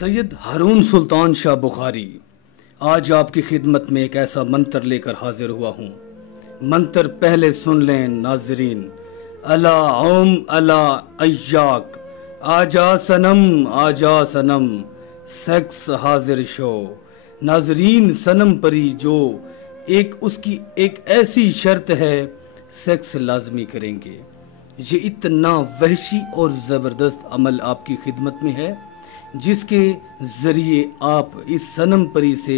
सैयद हारून सुल्तान शाह बुखारी आज आपकी खिदमत में एक ऐसा मंत्र लेकर हाजिर हुआ हूँ। मंत्र पहले सुन लें नाजरीन। अला ओम अला अय्याक, आजा सनम सेक्स हाजिर शो। नाजरीन, सनम परी जो उसकी एक ऐसी शर्त है, सेक्स लाजमी करेंगे। ये इतना वहशी और ज़बरदस्त अमल आपकी खिदमत में है जिसके ज़रिए आप इस सनम परी से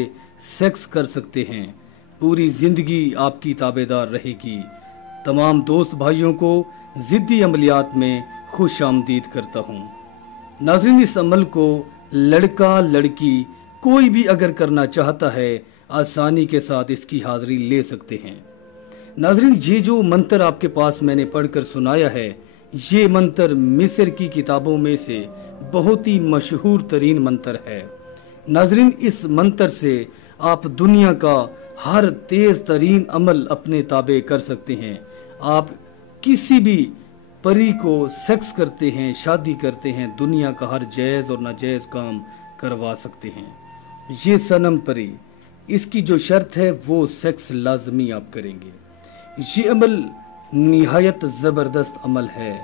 सेक्स कर सकते हैं। पूरी ज़िंदगी आपकी ताबेदार रहेगी। तमाम दोस्त भाइयों को ज़िद्दी अमलियात में खुश आमदीद करता हूँ। नाज़रीन, इस अमल को लड़का लड़की कोई भी अगर करना चाहता है, आसानी के साथ इसकी हाज़िरी ले सकते हैं। नाज़रीन, ये जो मंत्र आपके पास मैंने पढ़कर सुनाया है, ये मंत्र मिस्र की किताबों में से बहुत ही मशहूर तरीन मंत्र है। नाज़रीन, इस मंत्र से आप दुनिया का हर तेज तरीन अमल अपने ताबे कर सकते हैं। आप किसी भी परी को सेक्स करते हैं, शादी करते हैं, दुनिया का हर जायज़ और नाजायज़ काम करवा सकते हैं। ये सनम परी, इसकी जो शर्त है वो सेक्स लाजमी आप करेंगे। ये अमल निहायत ज़बरदस्त अमल है।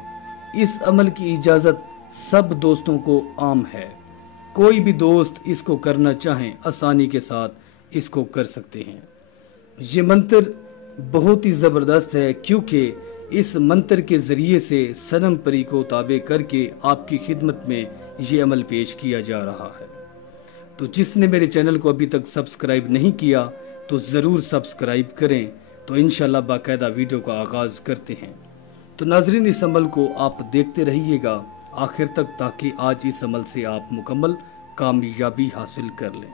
इस अमल की इजाज़त सब दोस्तों को आम है। कोई भी दोस्त इसको करना चाहें, आसानी के साथ इसको कर सकते हैं। ये मंत्र बहुत ही ज़बरदस्त है क्योंकि इस मंत्र के ज़रिए से सनम परी को ताबे करके आपकी खिदमत में ये अमल पेश किया जा रहा है। तो जिसने मेरे चैनल को अभी तक सब्सक्राइब नहीं किया तो ज़रूर सब्सक्राइब करें। तो इंशाल्लाह बाकायदा वीडियो का आगाज़ करते हैं। तो नाज़रीन, इस अमल को आप देखते रहिएगा आखिर तक ताकि आज इस अमल से आप मुकम्मल कामयाबी हासिल कर लें।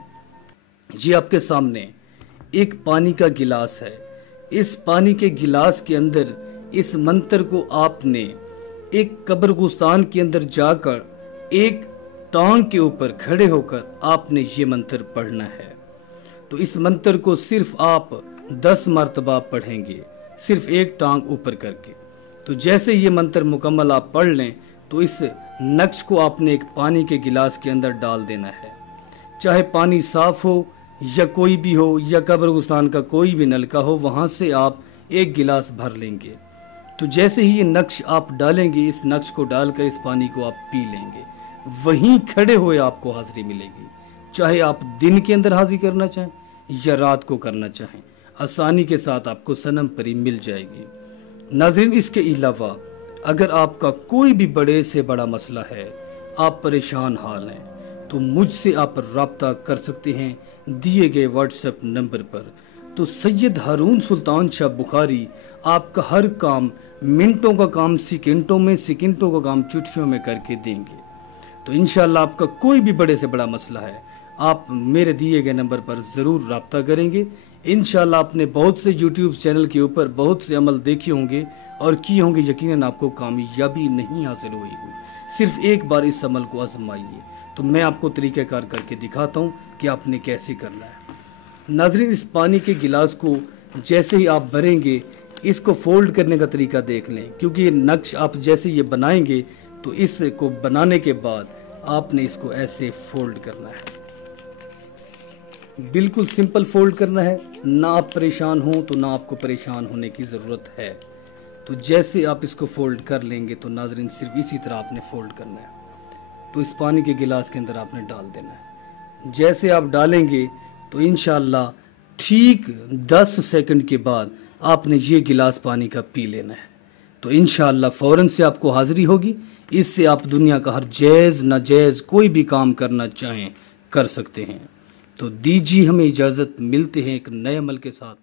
ये आपके सामने एक पानी का गिलास है। इस पानी के गिलास के अंदर इस मंत्र को आपने एक कब्रिस्तान के अंदर जाकर एक टांग के ऊपर खड़े होकर आपने ये मंत्र पढ़ना है। तो इस मंत्र को सिर्फ आप 10 मरतबा पढ़ेंगे, सिर्फ एक टांग ऊपर करके। तो जैसे ये मंत्र मुकम्मल आप पढ़ लें तो इस नक्श को आपने एक पानी के गिलास के अंदर डाल देना है। चाहे पानी साफ हो या कोई भी हो या कब्रिस्तान का कोई भी नलका हो, वहाँ से आप एक गिलास भर लेंगे। तो जैसे ही ये नक्श आप डालेंगे, इस नक्श को डालकर इस पानी को आप पी लेंगे। वहीं खड़े हुए आपको हाजिरी मिलेगी। चाहे आप दिन के अंदर हाजिरी करना चाहें या रात को करना चाहें, आसानी के साथ आपको सनम परी मिल जाएगी। नाज़रीन, इसके अलावा अगर आपका कोई भी बड़े से बड़ा मसला है, आप परेशान हाल हैं, तो मुझसे आप रब्ता कर सकते हैं दिए गए व्हाट्सएप नंबर पर। तो सैयद हारून सुल्तान शाह बुखारी आपका हर काम, मिनटों का काम सेकंडों में, सेकंडों का काम चुटकियों में करके देंगे। तो इंशाल्लाह आपका कोई भी बड़े से बड़ा मसला है, आप मेरे दिए गए नंबर पर ज़रूर रब्ता करेंगे। इंशाल्लाह आपने बहुत से यूट्यूब चैनल के ऊपर बहुत से अमल देखे होंगे और किए होंगे, यकीनन आपको कामयाबी नहीं हासिल हुई। सिर्फ एक बार इस अमल को आजमाइए। तो मैं आपको तरीक़ाकार करके दिखाता हूँ कि आपने कैसे करना है। नाज़रीन, इस पानी के गिलास को जैसे ही आप भरेंगे, इसको फोल्ड करने का तरीका देख लें, क्योंकि ये नक्श आप जैसे ये बनाएंगे तो इसको बनाने के बाद आपने इसको ऐसे फोल्ड करना है। बिल्कुल सिंपल फोल्ड करना है, ना आप परेशान हो तो ना आपको परेशान होने की ज़रूरत है। तो जैसे आप इसको फोल्ड कर लेंगे तो नाज़रीन सिर्फ इसी तरह आपने फोल्ड करना है। तो इस पानी के गिलास के अंदर आपने डाल देना है। जैसे आप डालेंगे तो इंशाल्लाह ठीक 10 सेकंड के बाद आपने ये गिलास पानी का पी लेना है। तो इंशाल्लाह फ़ौरन से आपको हाज़िरी होगी। इससे आप दुनिया का हर जायज़ नाजायज़ कोई भी काम करना चाहें कर सकते हैं। तो दीजिए हमें इजाज़त, मिलते हैं एक नए अमल के साथ।